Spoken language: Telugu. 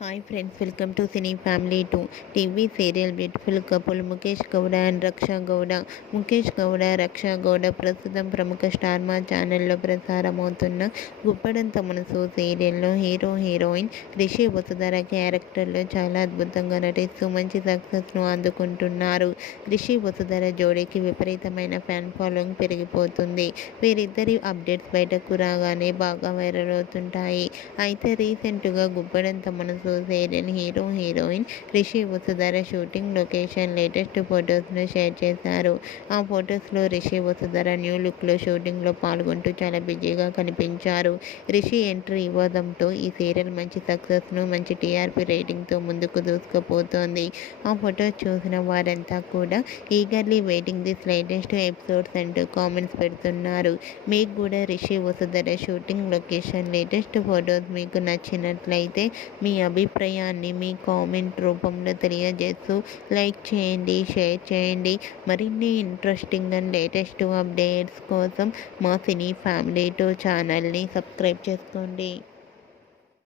Hi friends, welcome to Cine Family 2. TV serial beautiful couple Mukesh Gowda and Raksha Gowda. Mukesh Gowda, Raksha Gowda ప్రస్తుతం ప్రముఖ స్టార్ మా ఛానల్లో ప్రసారమవుతున్న గుప్పడంత మనసు సీరియల్లో హీరో హీరోయిన్ రిషి వసుధర క్యారెక్టర్లో చాలా అద్భుతంగా నటిస్తూ మంచి సక్సెస్ను అందుకుంటున్నారు. రిషి వసుధర జోడీకి విపరీతమైన ఫ్యాన్ ఫాలోయింగ్ పెరిగిపోతుంది. వీరిద్దరి అప్డేట్స్ బయటకు రాగానే బాగా వైరల్ అవుతుంటాయి. అయితే రీసెంట్గా Guppedantha Manasu serial hero heroine Rishi Vasudhara shooting location latest ఫొటోస్ను షేర్ చేశారు. ఆ ఫొటోస్లో రిషి వసుధర న్యూ లుక్లో షూటింగ్లో పాల్గొంటూ చాలా బిజీగా కనిపించారు. రిషి ఎంట్రీ ఇవ్వడంతో ఈ సీరియల్ మంచి సక్సెస్ను, మంచి టీఆర్పీ రేటింగ్తో ముందుకు దూసుకుపోతోంది. ఆ ఫొటోస్ చూసిన వారంతా కూడా eagerly waiting this latest episodes అంటూ కామెంట్స్ పెడుతున్నారు. మీకు కూడా Rishi Vasudhara shooting location latest photos మీకు నచ్చినట్లయితే మీ అభిప్రాయాన్ని మీ కామెంట్ రూపంలో తెలియజేస్తూ లైక్ చేయండి, షేర్ చేయండి. మరిన్ని ఇంట్రెస్టింగ్ అండ్ లేటెస్ట్ అప్డేట్స్ కోసం మా సినీ ఫ్యామిలీ 2 ఛానల్ని సబ్స్క్రైబ్ చేసుకోండి.